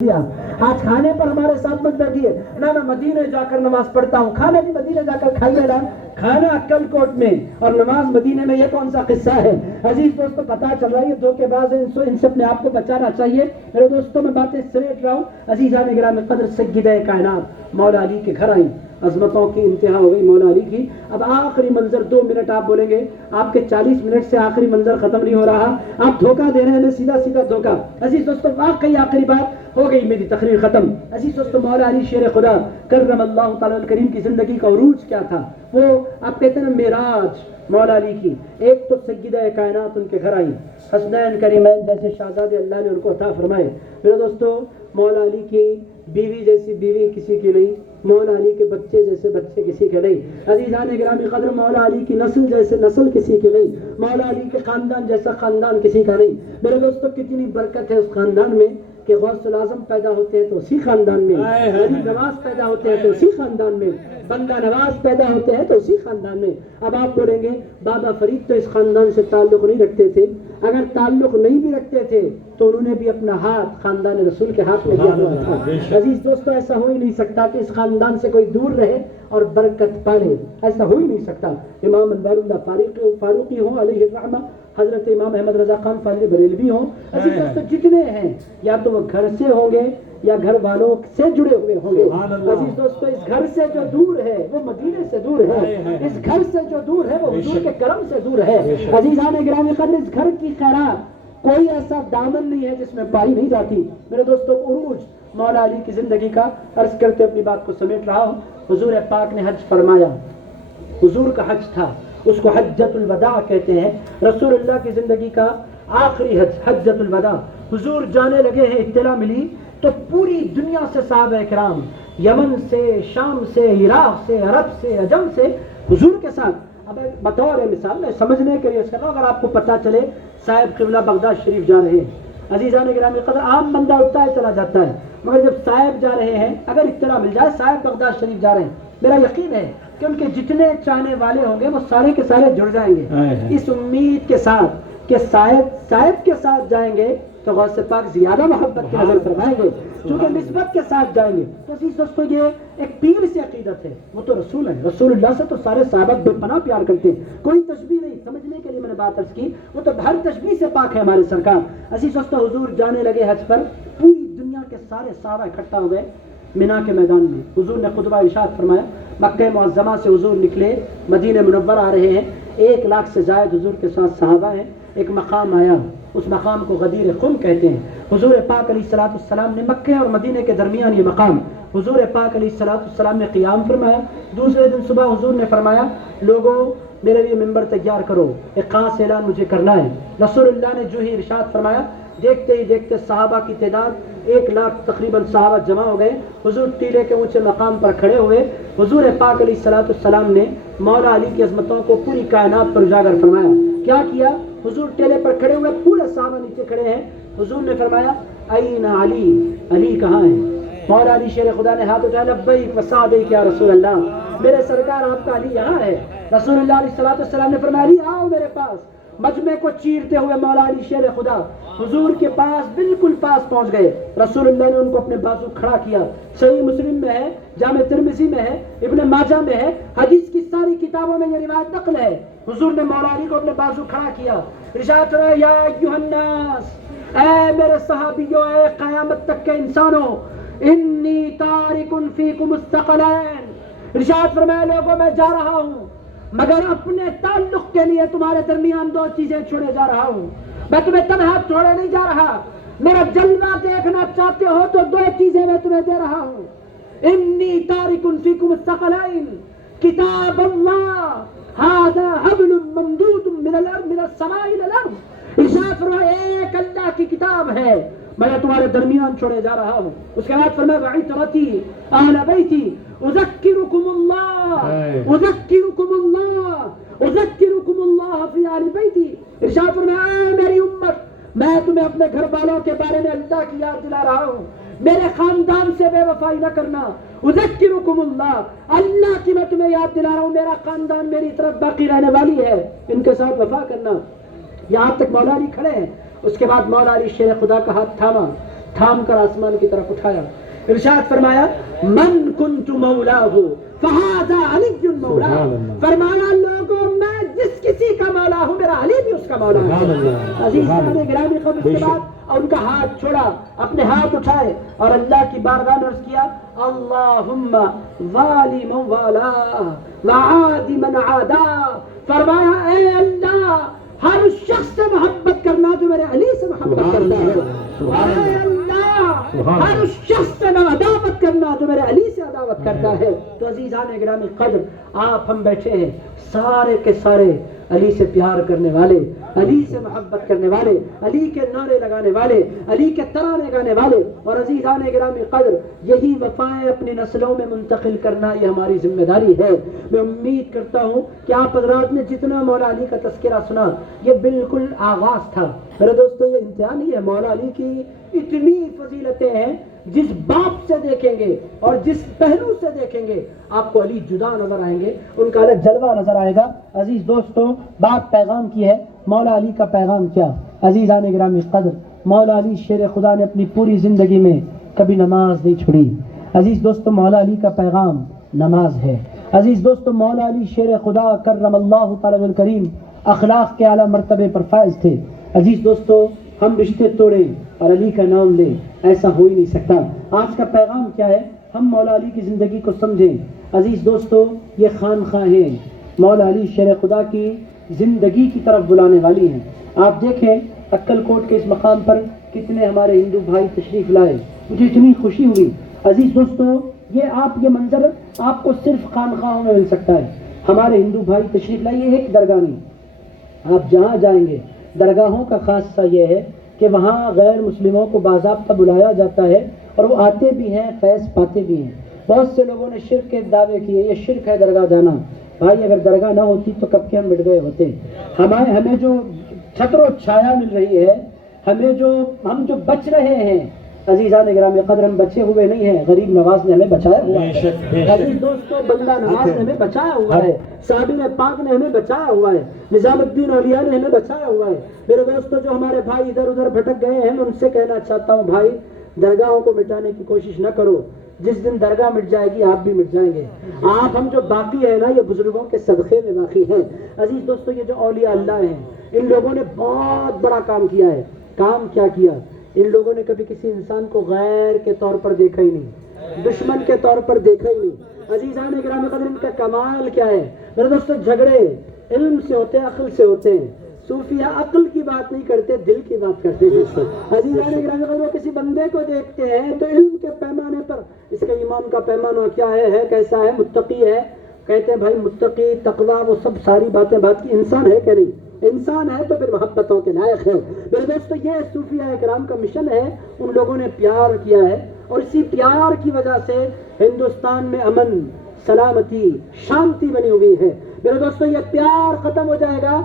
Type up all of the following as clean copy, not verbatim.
آج کھانے پر ہمارے ساتھ مت بیٹھیے نہ میں مدینے جا کر نماز پڑھتا ہوں. کھانا بھی مدینے جا کر کھائیے نا. کھانا عکل کوٹ میں اور نماز مدینے میں، یہ کون سا قصہ ہے؟ عزیز دوستو پتا چل رہا ہے یہ دھوکے باز ہیں، ان سے اپنے آپ کو بچانا چاہیے. میرے دوستوں میں باتیں سمیٹ رہا ہوں. عزیزان گرامی قدر، سیدہ کائنات مولا علی کے گھر آئیں. عظمتوں کی انتہا ہو گئی مولا علی کی. اب آخری منظر 2 منٹ آپ بولیں گے، آپ کے 40 منٹ سے آخری منظر ختم نہیں ہو رہا. آپ دھوکہ دے رہے ہیں، سیدھا سیدھا دھوکہ. عزیز دوستو واقعی آخری بات ہو گئی، میری تقریر ختم. عزیز دوستو مولا علی شیر خدا کرم اللہ تعالی الکریم کی زندگی کا عروج کیا تھا؟ وہ آپ کہتے ہیں معراج مولا علی کی. ایک تو سیدہ کائنات ان کے گھر آئی، حسنین کریمین جیسے شہزادے اللہ نے ان کو عطا فرمائے. میرے دوستو مولا علی کی بیوی جیسی بیوی کسی کی نہیں، مولا علی کے بچے جیسے بچے کسی کے نہیں. عزیزان گرامی قدر، مولا علی کی نسل جیسے نسل کسی کی نہیں، مولا علی کے خاندان جیسا خاندان کسی کا نہیں. میرے دوستو کتنی برکت ہے اس خاندان میں کہ غوث الاعظم پیدا ہوتے ہیں تو اسی خاندان میں، ولی نواز پیدا ہوتے ہیں تو اسی خاندان میں، بندہ نواز پیدا ہوتے ہیں تو اسی خاندان میں. اب آپ بولیں گے بابا فرید تو اس خاندان سے تعلق نہیں رکھتے تھے. اگر تعلق نہیں بھی رکھتے تھے تو انہوں نے بھی اپنا ہاتھ خاندان رسول کے ہاتھ میں دیا ہوا تھا. عزیز دوستو ایسا ہو ہی نہیں سکتا کہ اس خاندان سے کوئی دور رہے اور برکت پالے، ایسا ہو ہی نہیں سکتا. امام انوار اللہ فاروقی ہوں علیہ الرحمہ، حضرت امام احمد رضا خان فاضل بریلوی ہوں، عزیز دوستو جتنے ہیں یا تو وہ گھر سے ہوں گے یا گھر والوں سے جڑے ہوئے ہوں گے. عزیز دوستو اس گھر سے جو دور ہے وہ مدینے سے دور ہے، اس گھر سے جو دور ہے وہ حضور کے کرم سے دور ہے. عزیزان گرامی قدر، اس گھر کی خیرات کوئی ایسا دامن نہیں ہے جس میں پائی نہیں جاتی. میرے دوستو عروج مولا علی کی زندگی کا عرض کرتے اپنی بات کو سمیٹ رہا ہوں. حضور پاک نے حج فرمایا، حضور کا حج تھا، اس کو حجۃ الوداع کہتے ہیں. رسول اللہ کی زندگی کا آخری حج، حجۃ الوداع. حضور جانے لگے ہیں، اطلاع ملی تو پوری دنیا سے صحابہ کرام، یمن سے، شام سے، عراق سے، عرب سے، عجم سے حضور کے ساتھ. اب بطور مثال میں سمجھنے کے لیے اگر آپ کو پتہ چلے صاحب قبلہ بغداد شریف جا رہے ہیں، عزیزان گرامی قدر عام بندہ اٹھتا ہے چلا جاتا ہے، مگر جب صاحب جا رہے ہیں، اگر اطلاع مل جائے صاحب بغداد شریف جا رہے ہیں، میرا یقین ہے کہ ان کے جتنے چاہنے والے ہوں گے وہ سارے کے سارے جڑ جائیں گے اس امید کے ساتھ کہ صاحب کے ساتھ جائیں گے تو غوث پاک زیادہ محبت کی نظر فرمائیں گے، چونکہ نسبت کے ساتھ جائیں گے. تو عزیز دوستو یہ ایک پیر سے عقیدت ہے، وہ تو رسول ہے، رسول اللہ سے تو سارے صحابہ بے پناہ پیار کرتے ہیں. کوئی تشبیہ نہیں، سمجھنے کے لیے میں نے بات عرض کی، وہ تو ہر تشبیہ سے پاک ہے ہمارے سرکار. عزیز دوستو حضور جانے لگے حج پر، پوری دنیا کے سارے صحابہ اکٹھا ہو گئے مینا کے میدان میں. حضور نے خطبہ ارشاد فرمایا. مکہ معظمہ سے حضور نکلے، مدینہ منور آ رہے ہیں. 1 لاکھ سے زائد حضور کے ساتھ صحابہ ہیں. ایک مقام آیا، اس مقام کو غدیر خم کہتے ہیں. حضور پاک علیہ السلام نے مکہ اور مدینہ کے درمیان یہ مقام، حضور پاک علیہ السلام نے قیام فرمایا. دوسرے دن صبح حضور نے فرمایا لوگوں میرے لیے ممبر تیار کرو، ایک خاص اعلان مجھے کرنا ہے. رسول اللہ نے جو ہی ارشاد فرمایا، دیکھتے ہی دیکھتے صحابہ کی تعداد 1 لاکھ تقریباً صحابہ جمع ہو گئے. حضور ٹیلے کے اونچے مقام پر کھڑے ہوئے. حضور پاک علیہ السلام نے مولا علی کی عظمتوں کو پوری کائنات پر اجاگر فرمایا. کیا کیا؟ حضور ٹیلے پر کھڑے ہوئے، پورے صحابہ نیچے کھڑے ہیں. حضور نے فرمایا این علی، علی کہاں ہے؟ مولا علی شیر خدا نے ہاتھ اٹھایا، لبیک و سعدیک یا رسول اللہ، میرے سرکار آپ کا علی یہاں ہے. رسول اللہ علیہ السلام نے فرمایا علی آؤ میرے پاس. مجمع کو چیرتے ہوئے مولا علی شیر خدا حضور کے پاس بالکل پاس پہنچ گئے. رسول اللہ نے ان کو اپنے بازو کھڑا کیا. صحیح مسلم میں ہے، جامع ترمذی میں ہے، ابن ماجہ میں ہے، حدیث کی ساری کتابوں میں یہ روایت نقل ہے. حضور نے مولا علی کو اپنے بازو کھڑا کیا. ارشاد فرمایا یا ایھا الناس، اے میرے صحابیوں، اے قیامت تک کے انسانوں، انی تارک فیکم الثقلین. ارشاد فرمایا لوگوں میں جا رہا ہوں مگر اپنے تعلق کے لیے تمہارے درمیان 2 چیزیں چھوڑے جا رہا ہوں. میں تمہیں تنہا چھوڑے نہیں جا رہا، میرا جلوہ دیکھنا چاہتے ہو تو 2 چیزیں میں تمہیں دے رہا ہوں. انی تارک فیکم الثقلین، کتاب اللہ ھذا حبل ممدود من السماء الى الارض. ارشاد فرمایا ایک اللہ کی کتاب ہے، میں تمہارے درمیان چھوڑے جا رہا ہوں. اس کے بعد فرمایا وعترتی اہل بیتی اذکرکم اللہ، اذکرکم اللہ، اذکرکم اللہ فی اہل بیتی. ارشاد فرمایا اے میری امت، میں تمہیں اپنے گھر والوں کے بارے میں اللہ کی یاد دلا رہا ہوں، میرے خاندان سے بے وفائی نہ کرنا. اذکرکم اللہ، اللہ کی میں تمہیں یاد دلا رہا ہوں، میرا خاندان میری طرف باقی رہنے والی ہے، ان کے ساتھ وفا کرنا. یہاں تک مولا علی کھڑے ہیں. اس کے بعد مولا علی شیر خدا کا ہاتھ تھام کر آسمان کی طرف اٹھایا. ارشاد فرمایا من کنت مولاہ فہذا علی مولا. فرمایا لوگوں میں جس کسی کا مولا ہوں میرا علی بھی اس کا مولا ہے. عزیزان گرامی خود اس کے بعد اور ان کا ہاتھ چھوڑا, اپنے ہاتھ اٹھائے اور اللہ کی بارگاہ میں عرض کیا اللہم والی من والا وعادی من عادا. فرمایا اے اللہ ہر شخص سے محبت کرنا جو میرے علی سے محبت کرتا ہے, اے اللہ ہر شخص سے عداوت کرنا جو میرے علی سے عداوت کرتا ہے. تو عزیزان گرامی قدر آپ ہم بیٹھے ہیں سارے کے سارے علی سے پیار کرنے والے, علی سے محبت کرنے والے, علی کے نعرے لگانے والے, علی کے ترانے گانے والے. اور عزیزان گرامی قدر یہی وفائیں اپنی نسلوں میں منتقل کرنا یہ ہماری ذمہ داری ہے. میں امید کرتا ہوں کہ آپ حضرات نے جتنا مولا علی کا تذکرہ سنا یہ بالکل آغاز تھا. میرے دوستو یہ انتہا نہیں ہے. مولا علی کی اتنی فضیلتیں ہیں جس باب سے دیکھیں گے اور جس پہلو سے دیکھیں گے آپ کو علی جدا نظر آئیں گے, ان کا الگ جلوہ نظر آئے گا. عزیز دوستو بات پیغام کی ہے, مولا علی کا پیغام کیا. عزیزان گرامی قدر مولا علی شیر خدا نے اپنی پوری زندگی میں کبھی نماز نہیں چھوڑی. عزیز دوستو مولا علی کا پیغام نماز ہے. عزیز دوستو مولا علی شیر خدا کرم اللہ تعالی الکریم اخلاق کے اعلیٰ مرتبے پر فائز تھے. عزیز دوستو ہم رشتے توڑیں اور علی کا نام لیں, ایسا ہو ہی نہیں سکتا. آج کا پیغام کیا ہے, ہم مولا علی کی زندگی کو سمجھیں. عزیز دوستو یہ خانخواہیں مولا علی شیر خدا کی زندگی کی طرف بلانے والی ہیں. آپ دیکھیں عکل کوٹ کے اس مقام پر کتنے ہمارے ہندو بھائی تشریف لائے, مجھے اتنی خوشی ہوئی. عزیز دوستو یہ منظر آپ کو صرف خانخواہوں میں مل سکتا ہے. ہمارے ہندو بھائی تشریف لائے, یہ ایک درگاہ نہیں, آپ جہاں جائیں گے درگاہوں کا خاصہ یہ ہے کہ وہاں غیر مسلموں کو باضابطہ بلایا جاتا ہے اور وہ آتے بھی ہیں, فیض پاتے بھی ہیں. بہت سے لوگوں نے شرک کے دعوے کیے, یہ شرک ہے درگاہ جانا. بھائی اگر درگاہ نہ ہوتی تو کب کے ہم مٹ گئے ہوتے. ہمیں جو چھتر و چھایا مل رہی ہے, ہم جو بچ رہے ہیں, عزیزان گرامی قدر ہم بچے ہوئے نہیں ہیں, غریب نواز نے ہمیں بچایا ہوا ہے. عزیز دوستو بندہ نواز نے ہمیں بچایا ہوا ہے, صابر پاک نے ہمیں بچایا ہوا ہے, نظام الدین اولیاء نے ہمیں بچایا ہوا ہے. میرے دوستو جو ہمارے بھائی ادھر ادھر بھٹک گئے ہیں میں ان سے کہنا چاہتا ہوں بھائی درگاہوں کو مٹانے کی کوشش نہ کرو. جس دن درگاہ مٹ جائے گی آپ بھی مٹ جائیں گے. آپ ہم جو باقی ہیں نا یہ بزرگوں کے صدقے میں باقی ہیں. عزیز دوستو یہ جو اولیاء اللہ ہیں ان لوگوں نے بہت بڑا کام کیا ہے. کام کیا کیا, ان لوگوں نے کبھی کسی انسان کو غیر کے طور پر دیکھا ہی نہیں, دشمن کے طور پر دیکھا ہی نہیں. عزیزان گرامی قدر ان کا کمال کیا ہے. میرے دوستو جھگڑے علم سے ہوتے ہیں, عقل سے ہوتے ہیں. صوفیہ عقل کی بات نہیں کرتے, دل کی بات کرتے ہیں. عزیزان گرامی قدر وہ کسی بندے کو دیکھتے ہیں تو علم کے پیمانے پر اس کا ایمان کا پیمانہ کیا ہے کیسا ہے, متقی ہے, کہتے ہیں بھائی متقی تقویٰ وہ سب ساری باتیں بات کی. انسان ہے کہ نہیں, انسان ہے تو پھر محبتوں کے لائق ہے. میرے دوستو یہ صوفیہ کرام کا مشن ہے. ان لوگوں نے پیار کیا ہے اور اسی پیار کی وجہ سے ہندوستان میں امن, سلامتی, شانتی بنی ہوئی ہے. میرے دوستو یہ پیار ختم ہو جائے گا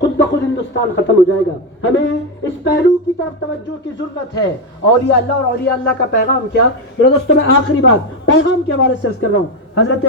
خود بخود ہندوستان ختم ہو جائے گا. ہمیں اس پہلو کی طرف توجہ کی ضرورت ہے. اولیاء اللہ اور اولیاء اللہ کا پیغام کیا. میرے دوستو میں آخری بات پیغام کے حوالے سے عرض کر رہا ہوں. حضرت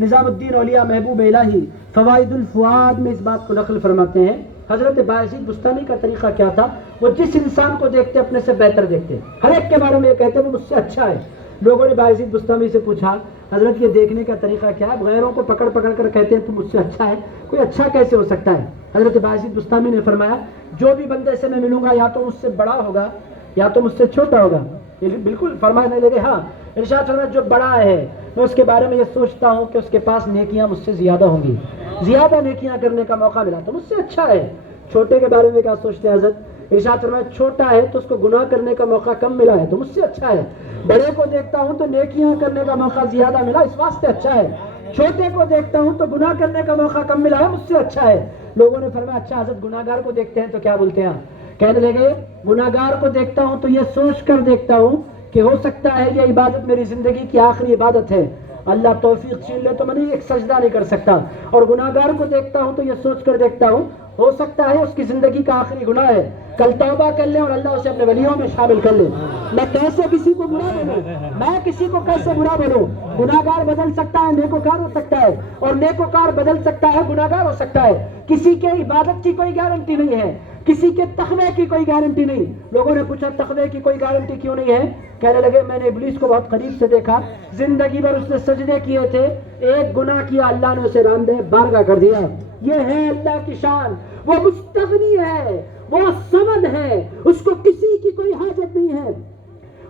نظام الدین اولیاء محبوب الہی فوائد الفؤاد میں اس بات کو نقل فرماتے ہیں. حضرت بایزید بستانی کا طریقہ کیا تھا, وہ جس انسان کو دیکھتے اپنے سے بہتر دیکھتے, ہر ایک کے بارے میں یہ کہتے وہ مجھ سے اچھا ہے. لوگوں نے بایزید بستانی سے پوچھا حضرت یہ دیکھنے کا طریقہ کیا ہے, غیروں کو پکڑ پکڑ کر کہتے ہیں تو مجھ سے اچھا ہے, کوئی اچھا کیسے ہو سکتا ہے. حضرت بایزید بستانی نے فرمایا جو بھی بندے سے میں ملوں گا یا تو مجھ سے بڑا ہوگا یا تو مجھ سے چھوٹا ہوگا. بالکل فرمانے لگے ہاں ارشاد فرمایا جو بڑا ہے میں اس کے بارے میں یہ سوچتا ہوں کہ اس کے پاس نیکیاں مجھ سے زیادہ ہوں گی, زیادہ نیکیاں کرنے کا موقع ملا تو مجھ سے اچھا ہے. چھوٹے کے بارے میں کیا سوچتے ہیں حضرت, ارشاد فرمایا چھوٹا ہے تو اس کو گناہ کرنے کا موقع کم ملا ہے تو مجھ سے اچھا ہے. بڑے کو دیکھتا ہوں تو نیکیاں کرنے کا موقع زیادہ ملا اس واسطے اچھا ہے. چھوٹے کو دیکھتا ہوں تو گناہ کرنے کا موقع کم ملا ہے مجھ سے اچھا ہے. لوگوں نے فرمایا اچھا حضرت گناہگار کو دیکھتے ہیں تو کیا بولتے ہیں, کہنے لگے گناہگار کو دیکھتا ہوں تو یہ سوچ کر دیکھتا ہوں کہ ہو سکتا ہے یہ عبادت میری زندگی کی آخری عبادت ہے, اللہ توفیق چھین لے تو میں ایک سجدہ نہیں کر سکتا. اور گناہگار کو دیکھتا ہوں تو یہ سوچ کر دیکھتا ہوں ہو سکتا ہے اس کی زندگی کا آخری گناہ ہے، کل توبہ کر لے اور اللہ اسے اپنے ولیوں میں شامل کر لے۔ میں کیسے کسی کو برا بولوں، میں کسی کو کیسے برا بولوں؟ گناہگار بدل سکتا ہے، نیکوکار ہو سکتا ہے، اور نیکوکار بدل سکتا ہے، گناہگار ہو سکتا ہے۔ کسی کے عبادت کی کوئی گارنٹی نہیں ہے، کسی کے تقوی کی کوئی گارنٹی نہیں۔ لوگوں نے پوچھا تقوی کی کوئی گارنٹی کیوں نہیں ہے؟ کہنے لگے میں نے ابلیس کو بہت قریب سے دیکھا، زندگی بھر اس نے سجدے کیے تھے، ایک گناہ کیا اللہ نے اسے راندہ بارگاہ کر دیا۔ یہ ہے اللہ کی شان، وہ مستغنی ہے، وہ صمد ہے، اس کو کسی کی کوئی حاجت نہیں ہے،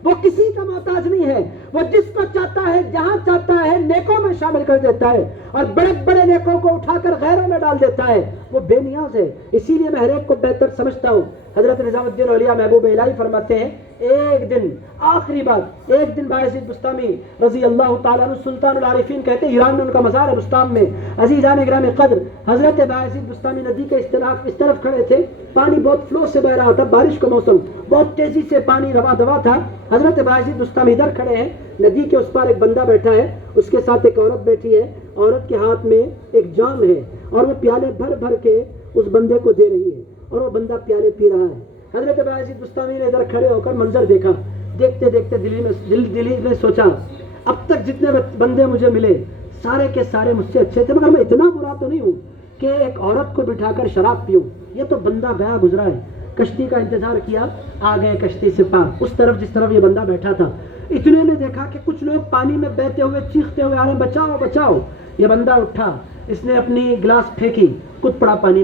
وہ کسی کا محتاج نہیں ہے، وہ جس کو چاہتا ہے جہاں چاہتا ہے نیکوں میں شامل کر دیتا ہے، اور بڑے بڑے نیکوں کو اٹھا کر غیروں میں ڈال دیتا ہے۔ وہ بے نیاز ہے، اسی لیے میں ہر ایک کو بہتر سمجھتا ہوں۔ حضرت نظام الدین اولیاء محبوب الہی فرماتے ہیں ایک دن، آخری بات، ایک دن بایزید بستامی رضی اللہ تعالیٰ عنہ سلطان العارفین کہتے ہیں، ایران میں ان کا مزار ہے بستام میں۔ عزیزان گرامی قدر، حضرت بایزید بستامی ندی کے اس طرف کھڑے تھے، پانی بہت فلو سے بہ رہا تھا، بارش کا موسم، بہت تیزی سے پانی روا دوا تھا۔ حضرت بایزید بستامی ادھر کھڑے ہیں، ندی کے اس پار ایک بندہ بیٹھا ہے، اس کے ساتھ ایک عورت بیٹھی ہے، عورت کے ہاتھ میں ایک جام ہے اور وہ پیالے بھر بھر کے اس بندے کو دے رہی ہے، اور وہ بندہ پیالے پی رہا ہے۔ حضرت بایزید بستامی نے ادھر کھڑے ہو کر منظر دیکھا، دیکھتے دیکھتے دلی میں سوچا اب تک جتنے بندے مجھے ملے سارے کے سارے مجھ سے اچھے تھے، مگر میں اتنا برا تو نہیں ہوں کہ ایک عورت کو بٹھا کر شراب پیوں۔ یہ تو بندہ گیا گزرا ہے، کشتی کا انتظار کیا، آ گئے کشتی سے پار، اس طرف جس طرف یہ بندہ بیٹھا تھا۔ اتنے میں دیکھا کہ کچھ لوگ پانی میں بہتے ہوئے چیختے ہوئے آ رہے ہیں، بچاؤ بچاؤ۔ یہ بندہ اٹھا، اس نے اپنی گلاس پھینکی، کود پڑا پانی